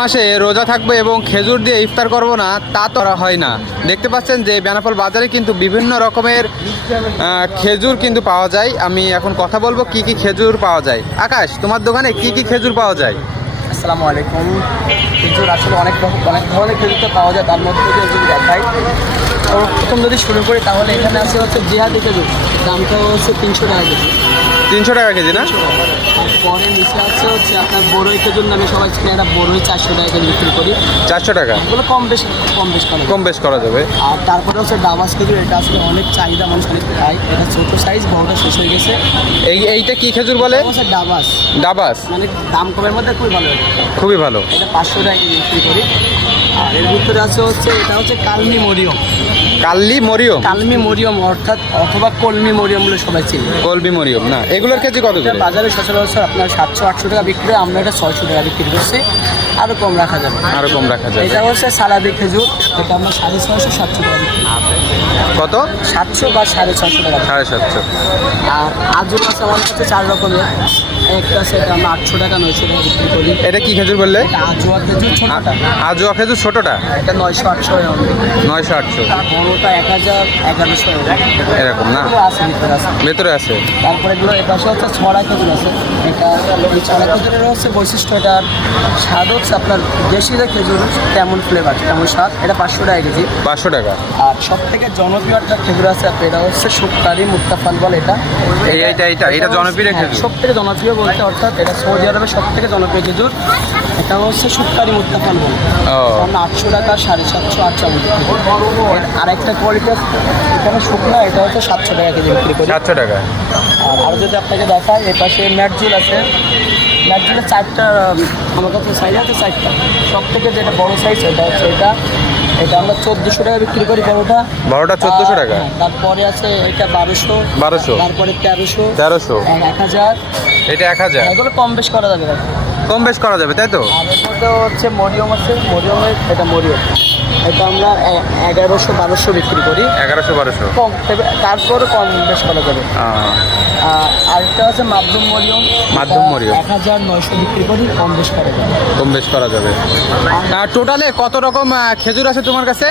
মাসে রোজা থাকবো এবং খেজুর দিয়ে ইফতার করব না তা তো হয় না। দেখতে পাচ্ছেন যে বেনাপোল বাজারে কিন্তু বিভিন্ন রকমের খেজুর কিন্তু পাওয়া যায়। আমি এখন কথা বলবো কি কি খেজুর পাওয়া যায়। আকাশ, তোমার দোকানে কি কি খেজুর পাওয়া যায়? আসসালামু আলাইকুম। খেজুর আসলে অনেক ধরনের খেজুর তো পাওয়া যায়, তার মধ্যে থেকে যদি দেখাই প্রথম যদি শুরু করি তাহলে এখানে আছে হচ্ছে জিহাদি খেজুর, দামটা হচ্ছে 300 টাকা কেজি। 300 টাকা কেজি না? পরে নিচে আছে হচ্ছে আপনার বড়ই খেজুর নামে সবাই চিনে, একটা বড়ই 400 টাকা কেজি বিক্রি করি। 400 টাকা? এগুলো কম বেশ করা যাবে। আর তারপরে হচ্ছে ডাবাস খেজুর, এটা আসলে অনেক চাহিদা, মানুষ অনেক খায়। এটা ছোটো সাইজ, বড়টা শেষ হয়ে গেছে। এইটা কি খেজুর বলে? হচ্ছে ডাবাস, মানে দাম কমের মধ্যে খুবই ভালো। এটা 500 টাকা কেজি বিক্রি করি। আর এর ভিতরে আছে হচ্ছে এটা হচ্ছে কালমি মরিয়ম অর্থাৎ অথবা কলমি মরিয়ম বলে সবাই চিনি। কলমি মরিয়ম না, এগুলোর কেজি কত করে? বাজারে সচরাচর আপনার 700-800 টাকা বিক্রি হয়, আমরা এটা 600 টাকা বিক্রি করছি। আরও কম রাখা যাবে। এটা হচ্ছে সালাদি খেজুর, এটা আমরা 650-700 টাকা বিক্রি করি। কত? 700 বা 650 টাকা। 750। আর আজও আছে আমার কাছে 4 রকমের। একটা আছে এটা আমরা 800 টাকা 900 টাকা বিক্রি করি। এটা কি খেজুর বললে? আজোয়া খেজুর ছোটটা। আজোয়া খেজুর ছোটটা? এটা 900-800 টাকা। 900-800। বড়টা 1000-1100 এরকম না? আছে ভেতরে আছে। তারপরে এগুলো এর পাশে হচ্ছে ছড়া খেজুর আছে। এটা এই ছড়া খেজুরের হচ্ছে বৈশিষ্ট্য, এটার স্বাদ হচ্ছে আপনার দেশি যে খেজুর তেমন ফ্লেভার, তেমন স্বাদ। এটা 500 টাকা কেজি। 500 টাকা। আর সব থেকে জনপ্রিয় একটা খেজুর আছে, এটা হচ্ছে শুক্তারি মুক্তাফাল বলে। এটা জনপ্রিয় খেজুর। সব থেকে জনপ্রিয় বলতে অর্থাৎ এটা সৌদি আরবের সব থেকে জনপ্রিয় খেজুর। এটা হচ্ছে শুক্তারি মুক্তাফাল বলে। আমরা 800 টাকা 750-800 আরেকটা কোয়ালিটি এখানে শুকনা, এটা হচ্ছে 700 টাকা কেজি বিক্রি করি। 700 টাকা। আর যদি আপনাকে দেখায়, এর পাশে ম্যাটজুল আছে। ম্যাটজুলের 4টা আমার কাছে সাইজ আছে, 4টা। সব থেকে যেটা বড় সাইজ এটা হচ্ছে এটা আমরা 1400 টাকা বিক্রি করি। বড়টা 1400 টাকা। তারপরে আছে এটা 1200। তারপরে 1300। 1000। এটা 1000। এগুলো কম বেশ করা যাবে, তাই তো? আর এর মধ্যে হচ্ছে মরিয়ম আছে। মরিয়মের এটা এটা আমরা 1100-1200 বিক্রি করি। 1100-1200 কম, তারপরে কম বেশ করা যাবে। আরেকটা আছে মাধ্যম মরিয়ম। 1900 বিক্রি করি, কম বেশ করা যাবে। টোটালে কত রকম খেজুর আছে তোমার কাছে?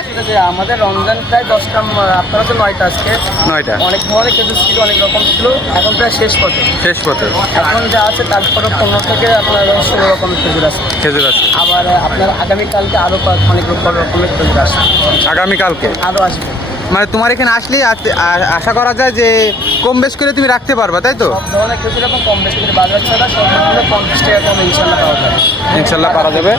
আমাদের রমজান প্রায় 10টা, আপনার হচ্ছে 9টা। আজকে 9টা। অনেক ধরনের খেজুর ছিল, অনেক রকম ছিল। এখন প্রায় শেষ পথে। এখন যা আছে তারপরে 15 থেকে আপনার 16 রকমের খেজুর আছে। আবার আপনার আগামীকালকে আরও অনেক রকমের খেজুর আসে। আগামীকালকে আরও আসবে। মানে তোমার এখানে আসলে আশা করা যায় যে কম বেশ করে তুমি রাখতে পারবা, তাই তো? সব ধরনের খেজুর এখন কম বেশি করে বাজার ছাড়া সব 50 টাকা কম ইনশাল্লাহ পাওয়া যাবে। ইনশাল্লাহ পাওয়া যাবে।